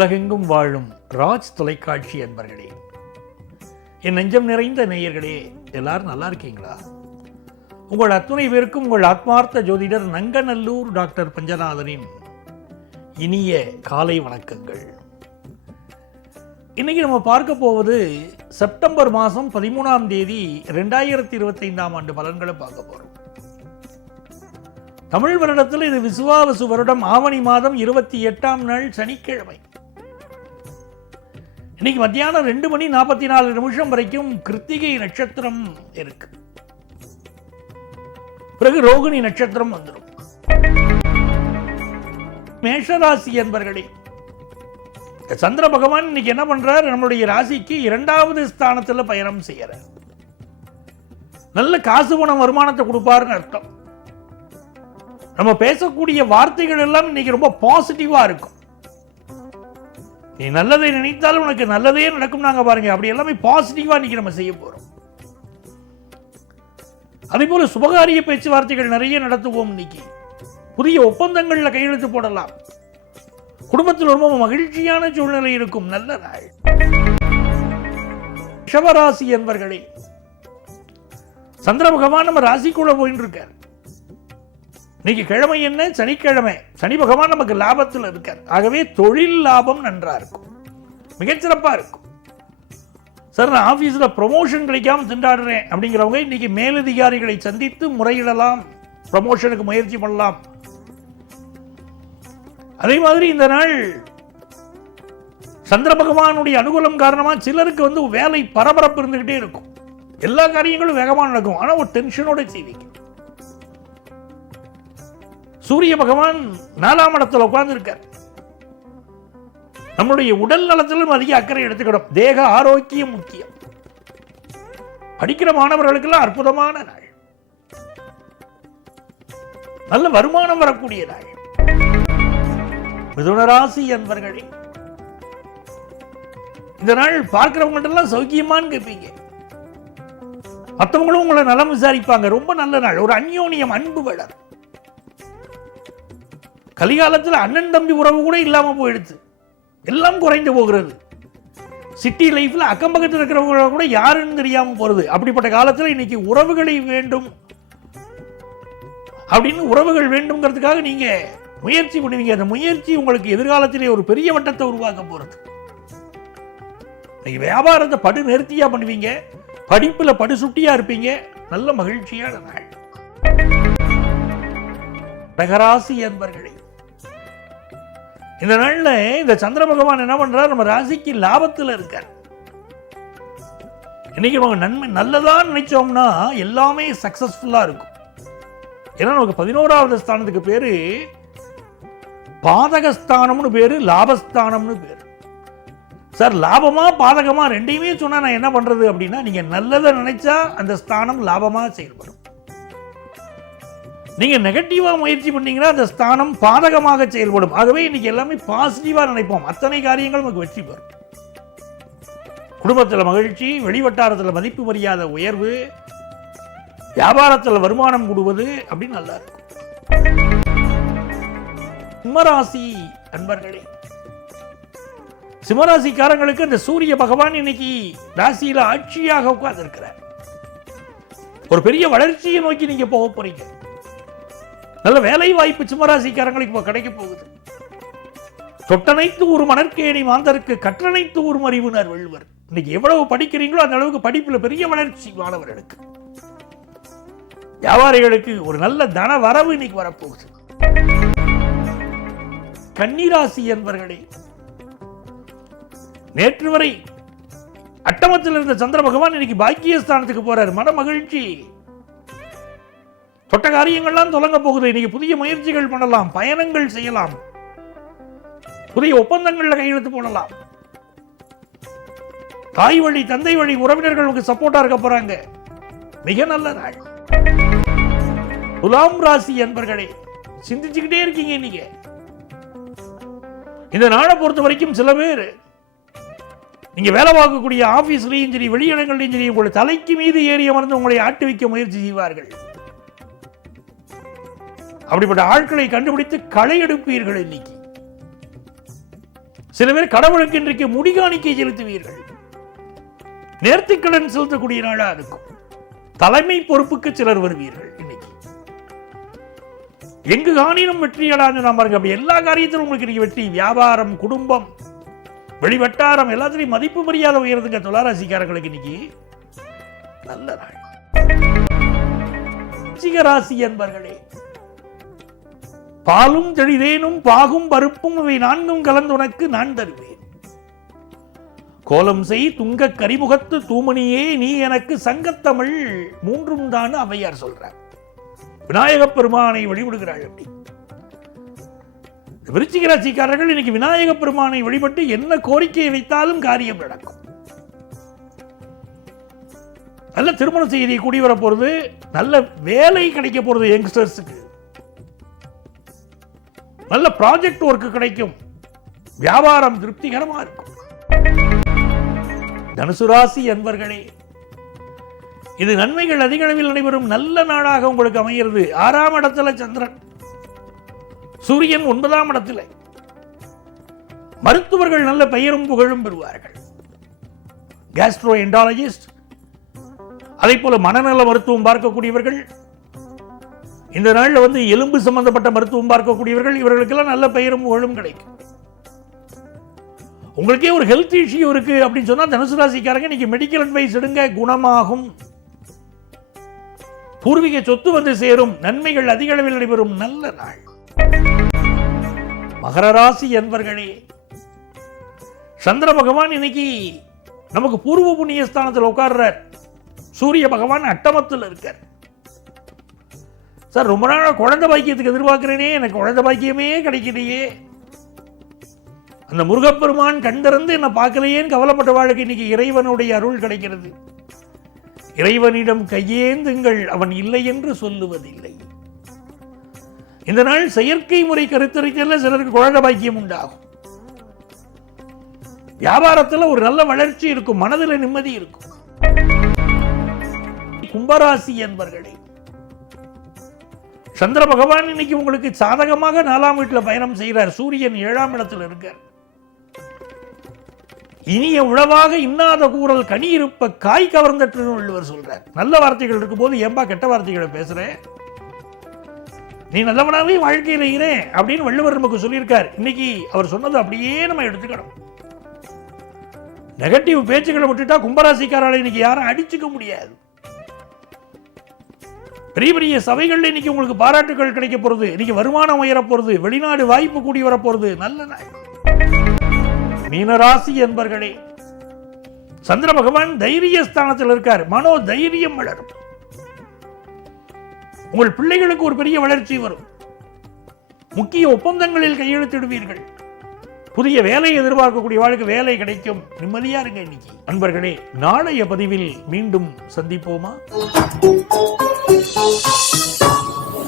உலகெங்கும் வாழும் ராஜ் தொலைக்காட்சி அன்பர்களே, என் நெஞ்சம் நிறைந்த நேயர்களே, எல்லாரும் நல்லா இருக்கீங்களா? உங்கள் அத்துணை பேருக்கும் உங்கள் ஆத்மார்த்த ஜோதிடர் நங்கநல்லூர் டாக்டர் பஞ்சநாதனின் இனிய காலை வணக்கங்கள். இன்னைக்கு நம்ம பார்க்க போவது செப்டம்பர் மாதம் 13ஆம் தேதி 2025ஆம் ஆண்டு பலன்களை பார்க்க போறோம். தமிழ் வருடத்தில் இது விசுவாவசு வருடம் ஆவணி மாதம் 28ஆம் நாள் சனிக்கிழமை. இன்னைக்கு மத்தியானம் 2:44 வரைக்கும் கிருத்திகை நட்சத்திரம் இருக்கு. பிறகு ரோகிணி நட்சத்திரம் வந்துடும். மேஷராசி என்பர்களே, சந்திர பகவான் இன்னைக்கு என்ன பண்றார்? நம்மளுடைய ராசிக்கு 2வது ஸ்தானத்தில் பயணம் செய்யறார். நல்ல காசு பணம் வருமானத்தை கொடுப்பாருன்னு அர்த்தம். நம்ம பேசக்கூடிய வார்த்தைகள் எல்லாம் இன்னைக்கு ரொம்ப பாசிட்டிவா இருக்கும். நீ நல்லதை நினைத்தாலும் உனக்கு நல்லதே நடக்கும். நாங்க பாருங்க, அப்படி எல்லாமே பாசிட்டிவா இன்னைக்கு நம்ம செய்ய போறோம். அதே போல சுபகாரிய பேச்சுவார்த்தைகள் நிறைய நடத்துவோம். இன்னைக்கு புதிய ஒப்பந்தங்கள்ல கையெழுத்து போடலாம். குடும்பத்தில் ரொம்ப மகிழ்ச்சியான சூழ்நிலை இருக்கும். நல்ல நாள். ரிஷபராசி என்பர்களே, சந்திர பகவான் நம்ம ராசிக்குள்ள போயிட்டு இருக்கார். இன்னைக்கு கிழமை என்ன? சனிக்கிழமை. சனி பகவான் நமக்கு லாபத்தில் இருக்கார். ஆகவே தொழில் லாபம் நன்றா இருக்கும், மிகச்சிறப்பா இருக்கும். சார், நான் ஆபீஸ்ல ப்ரொமோஷன் கிடைக்காம திண்டாடுறேன் அப்படிங்கிறவங்க இன்னைக்கு மேலதிகாரிகளை சந்தித்து முறையிடலாம், ப்ரமோஷனுக்கு முயற்சி பண்ணலாம். அதே மாதிரி இந்த நாள் சந்திர பகவானுடைய அனுகூலம் காரணமா சிலருக்கு வேலை பரபரப்பு இருந்துகிட்டே இருக்கும். எல்லா காரியங்களும் வேகமா நடக்கும், ஆனா ஒரு டென்ஷனோட செய்வீங்க. சூரிய பகவான் 4ஆம் இடத்துல உட்கார்ந்து இருக்கார். நம்முடைய உடல் நலத்திலும் அதிக அக்கறை எடுத்துக்கணும். தேக ஆரோக்கியம் முக்கியம். படிக்கிற மாணவர்களுக்கெல்லாம் அற்புதமான நாள். நல்ல வருமானம் வரக்கூடிய நாள். மிதுனராசி என்பர்களே, இந்த நாள் பார்க்கிறவங்கள்ட்ட எல்லாம் சௌக்கியமான்னு கேட்பீங்க. மற்றவங்களும் உங்களை நலம் விசாரிப்பாங்க. ரொம்ப நல்ல நாள். ஒரு அந்யோன்யம், அன்பு வளர். கலிகாலத்தில் அண்ணன் தம்பி உறவு கூட இல்லாம போயிடுச்சு. எல்லாம் குறைந்து போகிறது. சிட்டி லைஃப்ல அக்கம் பக்கத்தில் இருக்கிறவங்க கூட யாருன்னு தெரியாம போறது. அப்படிப்பட்ட காலத்தில் இன்னைக்கு உறவுகளை வேண்டும் அப்படின்னு, உறவுகள் வேண்டும்ங்கிறதுக்காக நீங்க முயற்சி பண்ணுவீங்க. அந்த முயற்சி உங்களுக்கு எதிர்காலத்திலே ஒரு பெரிய வட்டத்தை உருவாக்க போறது. இன்னைக்கு வியாபாரத்தை படு நிறுத்தியா பண்ணுவீங்க. படிப்புல படு சுட்டியா இருப்பீங்க. நல்ல மகிழ்ச்சியான நாள். கடகராசி என்பர்களே, இந்த நாள்ல இந்த சந்திர பகவான் என்ன பண்றார்? நம்ம ராசிக்கு லாபத்தில் இருக்கார். இன்னைக்கு நம்ம நன்மை நல்லதான் நினைச்சோம்னா எல்லாமே சக்சஸ்ஃபுல்லா இருக்கும். ஏன்னா நமக்கு 11வது ஸ்தானத்துக்கு பேரு பாதகஸ்தானம்னு பேரு, லாபஸ்தானம்னு பேரு. சார், லாபமா பாதகமா ரெண்டையுமே சொன்னா நான் என்ன பண்றது அப்படின்னா, நீங்க நல்லதை நினைச்சா அந்த ஸ்தானம் லாபமா செயல்படும். நீங்க நெகட்டிவா முயற்சி பண்ணீங்கன்னா அந்த ஸ்தானம் பாதகமாக செயல்படும். ஆகவே இன்னைக்கு எல்லாமே பாசிட்டிவா நினைப்போம். அத்தனை காரியங்களும் நமக்கு வெற்றி பெறும். குடும்பத்தில் மகிழ்ச்சி, வெளிவட்டாரத்தில் மதிப்பு மரியாதை உயர்வு, வியாபாரத்தில் வருமானம் கூடுவது அப்படின்னு நல்லா இருக்கும். சிம்மராசி அன்பர்களே, சிம்மராசிக்காரங்களுக்கு இந்த சூரிய பகவான் இன்னைக்கு ராசியில ஆட்சியாக உட்கார்ந்து இருக்கிறார். ஒரு பெரிய வளர்ச்சியை நோக்கி நீங்க போக போறீங்க. நல்ல வேலை வாய்ப்பு சிம்மராசிக்காரங்களுக்கு இப்போ கிடைக்க போகுது. தொட்டனைத்து ஒரு மணற்கேணி மாந்தருக்கு கற்றனைத்து ஒரு அறிவுனர் வள்ளுவர். இன்னைக்கு எவ்வளவு படிக்கிறீங்களோ அந்த அளவுக்கு படிப்புல பெரிய வளர்ச்சி மாணவர்களுக்கு. வியாபாரிகளுக்கு ஒரு நல்ல தன வரவு இன்னைக்கு வரப்போகுது. கன்னிராசி என்பர்களே, நேற்று வரை அட்டமத்தில் இருந்த சந்திர பகவான் இன்னைக்கு பாக்கியஸ்தானத்துக்கு போறார். மன மகிழ்ச்சி. தொட்ட காரியங்கள்லாம் தொடங்க போகுது. இன்னைக்கு புதிய முயற்சிகள் பண்ணலாம், பயணங்கள் செய்யலாம், புதிய ஒப்பந்தங்கள்ல கையெழுத்து போடலாம். தாய் வழி தந்தை வழி உறவினர்களுக்கு சப்போர்ட்டா இருக்க போறாங்க. மிக நல்ல நாள். துலாம் ராசி என்பர்களே, சிந்திச்சுக்கிட்டே இருக்கீங்க. இன்னைக்கு இந்த நாளை பொறுத்த வரைக்கும் சில பேர் நீங்க வேலை பார்க்கக்கூடிய ஆபீஸ்லயும் சரி, வெளியிடங்களையும் சரி, உங்களுடைய தலைக்கு மீது ஏறி அமர்ந்து உங்களை ஆட்டி வைக்க முயற்சி செய்வார்கள். அப்படிப்பட்ட ஆட்களை கண்டுபிடித்து களை எடுப்பீர்கள். இன்னைக்கு சில பேர் கடவுளுக்கு இன்றைக்கு முடிகாணிக்கை செலுத்துவீர்கள். நேர்த்திக்கடன் செலுத்தக்கூடிய நாளா இருக்கும். தலைமை பொறுப்புக்கு சிலர் வருவீர்கள். இன்னைக்கு எங்கு காணினும் வெற்றியடான்னு நாம் பாருங்க. அப்படி எல்லா காரியத்திலும் உங்களுக்கு இன்னைக்கு வெற்றி. வியாபாரம், குடும்பம், வெளிவட்டாரம் எல்லாத்திலையும் மதிப்பு மரியாதை உயர்ந்துங்க. துளாராசிக்காரர்களுக்கு இன்னைக்கு நல்ல நாள். ராசி என்பர்களே, பாலும் தெளிதேனும் பாகும் பருப்பும் இவை நான்கும் கலந்து உனக்கு நான் தருவேன். கோலம் செய் துங்க கரிமுகத்து தூமணியே நீ எனக்கு சங்கத்தமிழ் மூன்றும் தான் ஔவையார் சொல்றார். விநாயகப் பெருமானை வழிபடுகிறாள். அப்படி விருச்சிக ராசிக்காரர்கள் இன்னைக்கு விநாயகப் பெருமானை வழிபட்டு என்ன கோரிக்கையை வைத்தாலும் காரியம் நடக்கும். நல்ல திருமண செய்தி கூடி வர போறது, நல்ல வேலை கிடைக்க போறது, யங்ஸ்டர்ஸுக்கு நல்ல ப்ராஜெக்ட் ஒர்க் கிடைக்கும், வியாபாரம் திருப்திகரமா இருக்கும். தனுசு ராசி அன்பர்களே, இது நன்மைகள் அதிக அளவில் நடைபெறும் நல்ல நாளாக உங்களுக்கு அமைகிறது. 6ஆம் இடத்துல சந்திரன், சூரியன் 9ஆம் இடத்துல. மருத்துவர்கள் நல்ல பெயரும் புகழும் பெறுவார்கள். கேஸ்ட்ரோ என்டாலஜிஸ்ட், அதே போல மனநல மருத்துவம் பார்க்கக்கூடியவர்கள், இந்த நாளில் எலும்பு சம்பந்தப்பட்ட மருத்துவம் பார்க்கக்கூடியவர்கள், இவர்களுக்கெல்லாம் நல்ல பெயரும் புகழும் கிடைக்கும். உங்களுக்கே ஒரு ஹெல்த் இஷ்யூ இருக்கு அப்படின்னு சொன்னா தனுசு ராசிக்காரங்க இன்னைக்கு மெடிக்கல் அட்வைஸ் எடுங்க, குணமாகும். பூர்வீக சொத்து வந்து சேரும், நன்மைகள் அதிக அளவில் நடைபெறும் நல்ல நாள். மகர ராசி என்பர்களே, சந்திர பகவான் இன்னைக்கு நமக்கு பூர்வ புண்ணிய ஸ்தானத்தில் உட்கார்றார். சூரிய பகவான் அட்டமத்தில் இருக்கார். சார், ரொம்ப நாள் குழந்தை பாக்கியத்துக்கு எதிர்பார்க்கிறேனே, எனக்கு குழந்தை பாக்கியமே கிடைக்கலையே, அந்த முருகப்பெருமான் கண் திறந்து என்ன பார்க்கலையேன்னு கவலைப்பட்ட வாழ்க்கை இன்னைக்கு இறைவனுடைய அருள் கிடைக்கிறது. இறைவனிடம் கையேந்துங்கள், அவன் இல்லை என்று சொல்லுவதில்லை. இந்த நாள் செயற்கை முறை கருத்தரித்தல சிலருக்கு குழந்தை பாக்கியம் உண்டாகும். வியாபாரத்தில் ஒரு நல்ல வளர்ச்சி இருக்கும், மனதில் நிம்மதி இருக்கும். கும்பராசி என்பர்களே, சந்திர பகவான் இன்னைக்கு உங்களுக்கு சாதகமாக 4ஆம் வீட்டில் பயணம் செய்கிறார். சூரியன் 7ஆம் இடத்தில் இருக்கார். இனிய உழவாக இன்னாத கூறல் கனி இருப்ப காய் கவர்ந்தற்று வள்ளுவர் சொல்றார். நல்ல வார்த்தைகள் இருக்கும் போது ஏன்பா கெட்ட வார்த்தைகளை பேசுற, நீ நல்லவனாவே வாழ்க்கையில் இருக்கிறேன் அப்படின்னு வள்ளுவர் நமக்கு சொல்லியிருக்கார். இன்னைக்கு அவர் சொன்னது அப்படியே நம்ம எடுத்துக்கணும். நெகட்டிவ் பேச்சுக்களை விட்டுட்டா கும்பராசிக்காரால இன்னைக்கு யாரும் அடிச்சுக்க முடியாது. பெரிய பெரிய சபைகள் இன்னைக்கு உங்களுக்கு பாராட்டுகள் கிடைக்க போறது, இன்னைக்கு வருமானம் உயர போறது, வெளிநாடு வாய்ப்பு கூடி வர போறது நல்ல நாள். மீனராசி என்பர்களே, சந்திர பகவான் தைரிய ஸ்தானத்தில் இருக்கார். மனோ தைரியம் வளரும். உங்கள் பிள்ளைகளுக்கு ஒரு பெரிய வளர்ச்சி வரும். முக்கிய ஒப்பந்தங்களில் கையெழுத்திடுவீர்கள். புதிய வேலை எதிர்பார்க்கக்கூடிய வாழ்க்கை வேலை கிடைக்கும். நிம்மதியா இருங்க. இன்னைக்கு அன்பர்களே, நாளைய பதிவில் மீண்டும் சந்திப்போமா?